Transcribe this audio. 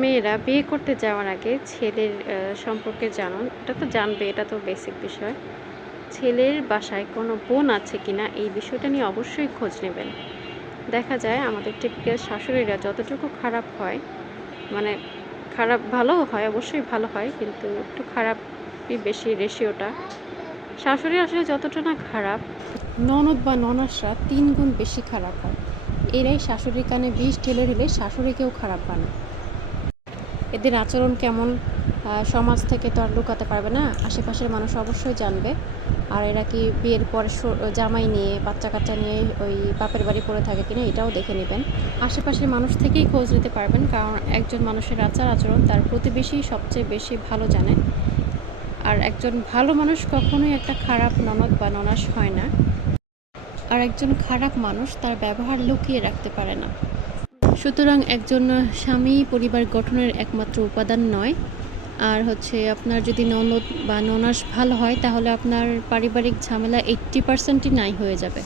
মেয়েরা বিয়ে করতে যাওয়ার আগে ছেলের সম্পর্কে জানুন। এটা তো জানবে, এটা তো বেসিক বিষয়। ছেলের বাসায় কোনো বোন আছে কিনা এই বিষয়টা নিয়ে অবশ্যই খোঁজ নেবেন। দেখা যায় আমাদের টিপিক্যাল শাশুড়িরা যতটুকু খারাপ হয়, মানে খারাপ ভালোও হয়, অবশ্যই ভালো হয়, কিন্তু একটু খারাপই বেশি রেশিওটা। শাশুড়ি আসলে যতটা না খারাপ, ননদ বা ননাসরা ৩ গুণ বেশি খারাপ হয়। এরাই শাশুড়ির কানে বিষ ঢেলে ঢেলে শাশুড়িকেও খারাপ বানায়। এদের আচরণ কেমন সমাজ থেকে তো আর লুকাতে পারবে না, আশেপাশের মানুষ অবশ্যই জানবে। আর এরা কি বিয়ের পর জামাই নিয়ে বাচ্চা কাচ্চা নিয়ে ওই বাপের বাড়ি পড়ে থাকে কিনা এটাও দেখে নেবেন। আশেপাশের মানুষ থেকেই খোঁজ নিতে পারবেন, কারণ একজন মানুষের আচার আচরণ তার প্রতিবেশী সবচেয়ে বেশি ভালো জানে। আর একজন ভালো মানুষ কখনোই একটা খারাপ ননদ বা ননাস হয় না। আর একজন খারাপ মানুষ তার ব্যবহার লুকিয়ে রাখতে পারে না। সুতরাং একজন স্বামী পরিবার গঠনের একমাত্র উপাদান নয়। আর আপনার যদি ননদ বা ননাস ভালো হয় তাহলে আপনার পারিবারিক ঝামেলা 80%ই নাই হয়ে যাবে।